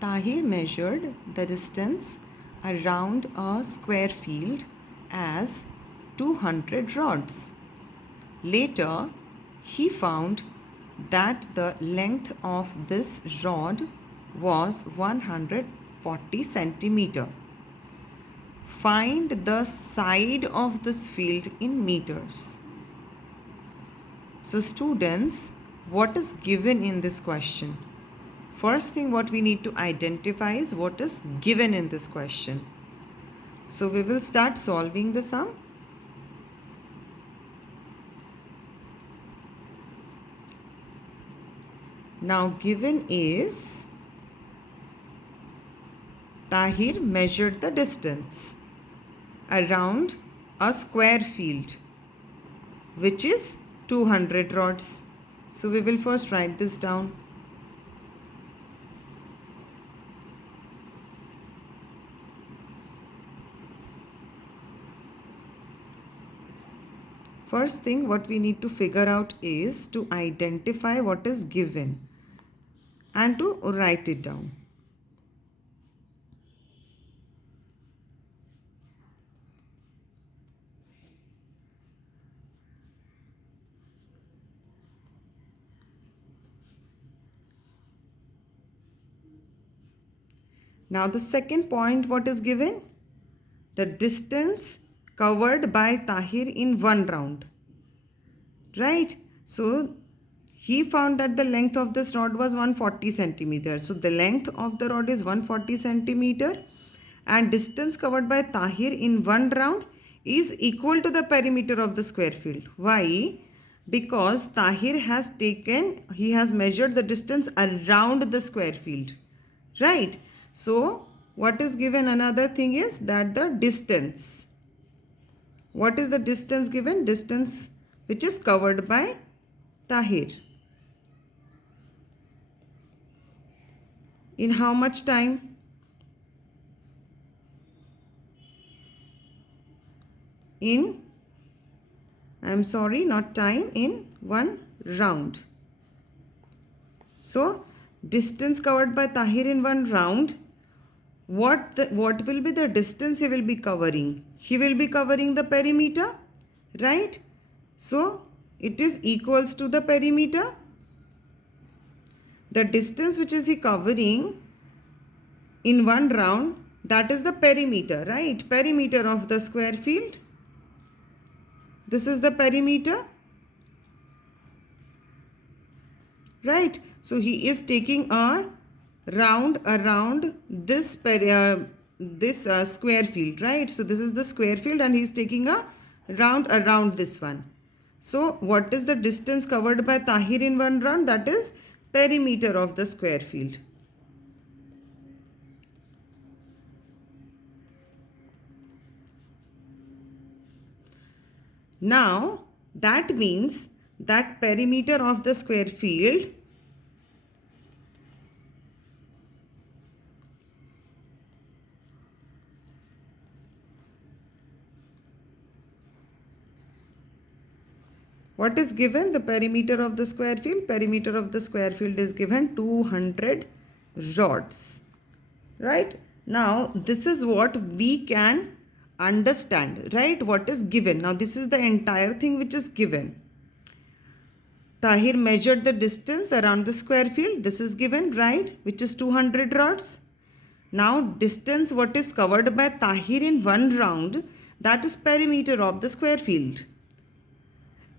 Tahir measured the distance around a square field as 200 rods. Later, he found that the length of this rod was 140 centimeter. Find the side of this field in meters. So students, what is given in this question? First thing what we need to identify is what is given in this question. So we will start solving the sum. Now given is Tahir measured the distance around a square field which is 200 rods. So we will first write this down. First thing what we need to figure out is to identify what is given and to write it down. Now the second point what is given? The distance covered by Tahir in one round. Right? So he found that the length of this rod was 140 centimeter. So the length of the rod is 140 centimeter and distance covered by Tahir in one round is equal to the perimeter of the square field. Why? Because Tahir he has measured the distance around the square field. Right? So what is given? Another thing is that the distance. What is the distance given? Distance which is covered by Tahir. In how much time? In one round. So distance covered by Tahir in one round. What will be the distance he will be covering? He will be covering the perimeter, right? So it is equals to the perimeter. The distance which is he covering in one round, that is the perimeter, right? Perimeter of the square field. This is the perimeter, right? So he is taking a round around this square field, right? So this is the square field and he is taking a round around this one. So what is the distance covered by Tahir in one round? That is perimeter of the square field. Now that means that perimeter of the square field what is given? The perimeter of the square field. Perimeter of the square field is given 200 rods. Right? Now, this is what we can understand. Right? What is given? Now, this is the entire thing which is given. Tahir measured the distance around the square field. This is given, right? Which is 200 rods. Now, distance what is covered by Tahir in one round, that is perimeter of the square field.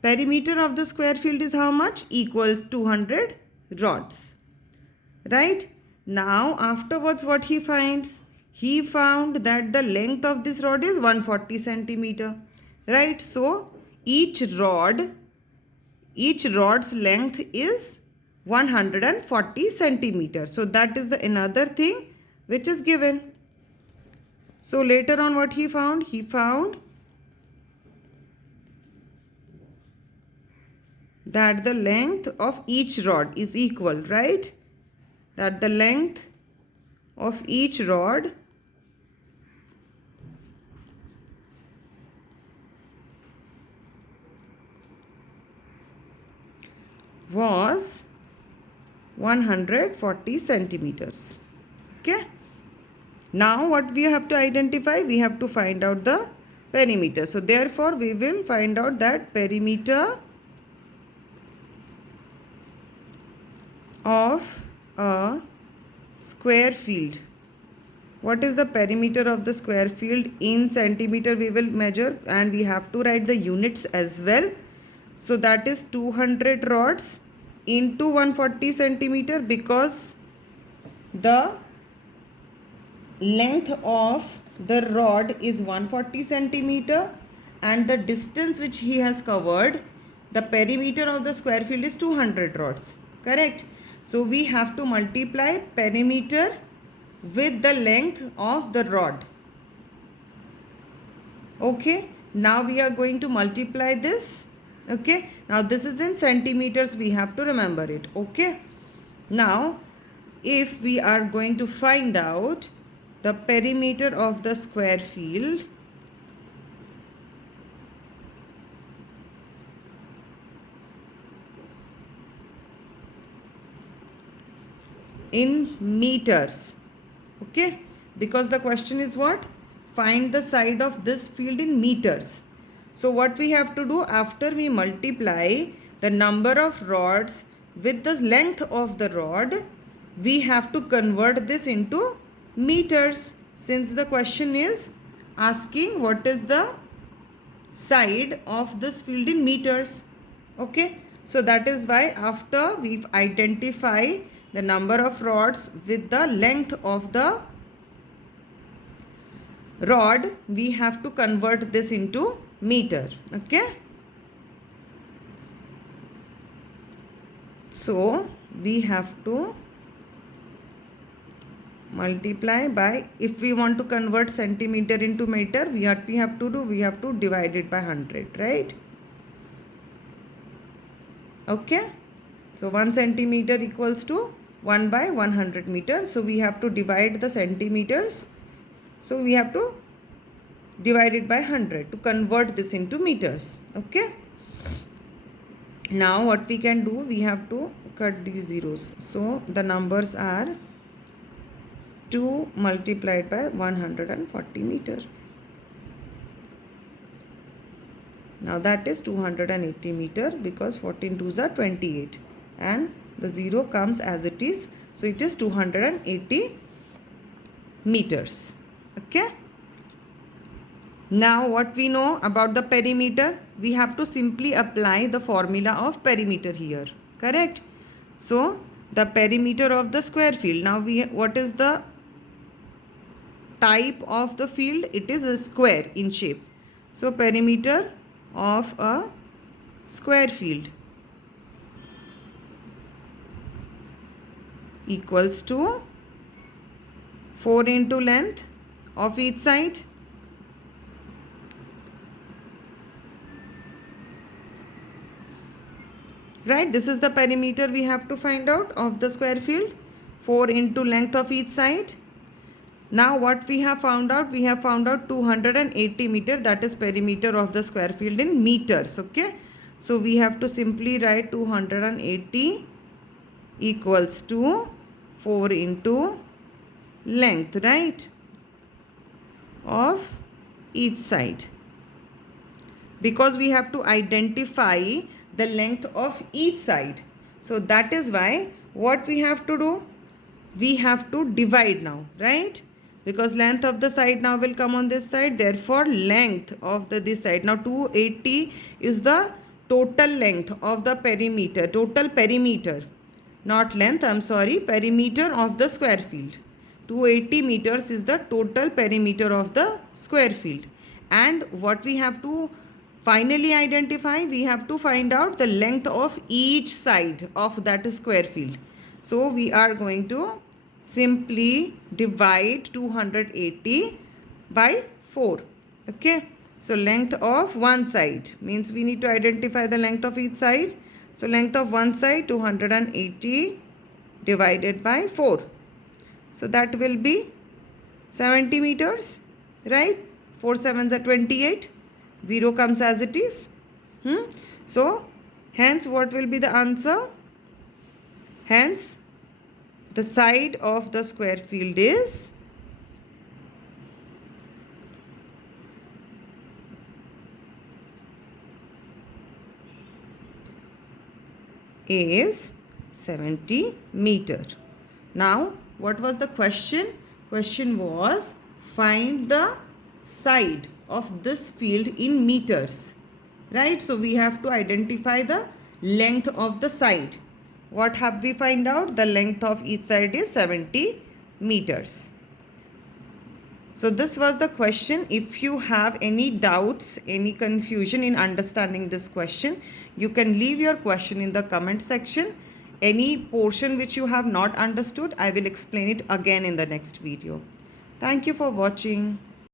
Perimeter of the square field is how much? Equal 200 rods. Right? Now, afterwards what he finds? He found that the length of this rod is 140 centimeter. Right? So, each rod's length is 140 centimeter. So, that is the another thing which is given. So, later on what he found? He found that the length of each rod is equal, right? That the length of each rod was 140 centimeters. Okay. Now what we have to identify? We have to find out the perimeter. So therefore we will find out that perimeter of a square field. What is the perimeter of the square field? In centimeter we will measure, and we have to write the units as well. So that is 200 rods into 140 centimeter, because the length of the rod is 140 centimeter and the distance which he has covered, the perimeter of the square field is 200 rods. Correct? So we have to multiply perimeter with the length of the rod. Okay, now we are going to multiply this. Okay, now this is in centimeters, we have to remember it. Okay, now if we are going to find out the perimeter of the square field, in meters. Okay, because the question is what? Find the side of this field in meters. So what we have to do, after we multiply the number of rods with the length of the rod, we have to convert this into meters, since the question is asking what is the side of this field in meters. Okay, so that is why after we identify the number of rods with the length of the rod, we have to convert this into meter. Okay, so we have to multiply by, if we want to convert centimeter into meter, we have to divide it by 100, right? Okay, so 1 centimeter equals to 1 by 100 meters. So we have to divide the centimeters, so we have to divide it by 100 to convert this into meters. Okay, now what we can do, we have to cut these zeros. So the numbers are 2 multiplied by 140 meter. Now that is 280 meter, because 14 twos are 28 and the 0 comes as it is. So it is 280 meters. Okay. Now what we know about the perimeter? We have to simply apply the formula of perimeter here. Correct? So the perimeter of the square field. Now what is the type of the field? It is a square in shape. So perimeter of a square field equals to 4 into length of each side right. This is the perimeter we have to find out of the square field, 4 into length of each side. Now what we have found out? We have found out 280 meter, that is perimeter of the square field in meters. Okay, so we have to simply write 280 equals to 4 into length, right, of each side, because we have to identify the length of each side. So that is why what we have to do, we have to divide now, right, because length of the side now will come on this side, therefore length of this side. Now 280 is the total length of the perimeter, total perimeter, not length, I'm sorry, perimeter of the square field. 280 meters is the total perimeter of the square field. And what we have to finally identify, we have to find out the length of each side of that square field. So we are going to simply divide 280 by 4. Okay, so length of one side means we need to identify the length of each side. So length of one side 280 divided by 4. So that will be 70 meters, right? 4 sevens are 28. 0 comes as it is. So hence what will be the answer? Hence The side of the square field is 70 meter. Now, what was the question? Question was, find the side of this field in meters. Right? So, we have to identify the length of the side. What have we find out? The length of each side is 70 meters. So this was the question. If you have any doubts, any confusion in understanding this question, you can leave your question in the comment section. Any portion which you have not understood, I will explain it again in the next video. Thank you for watching.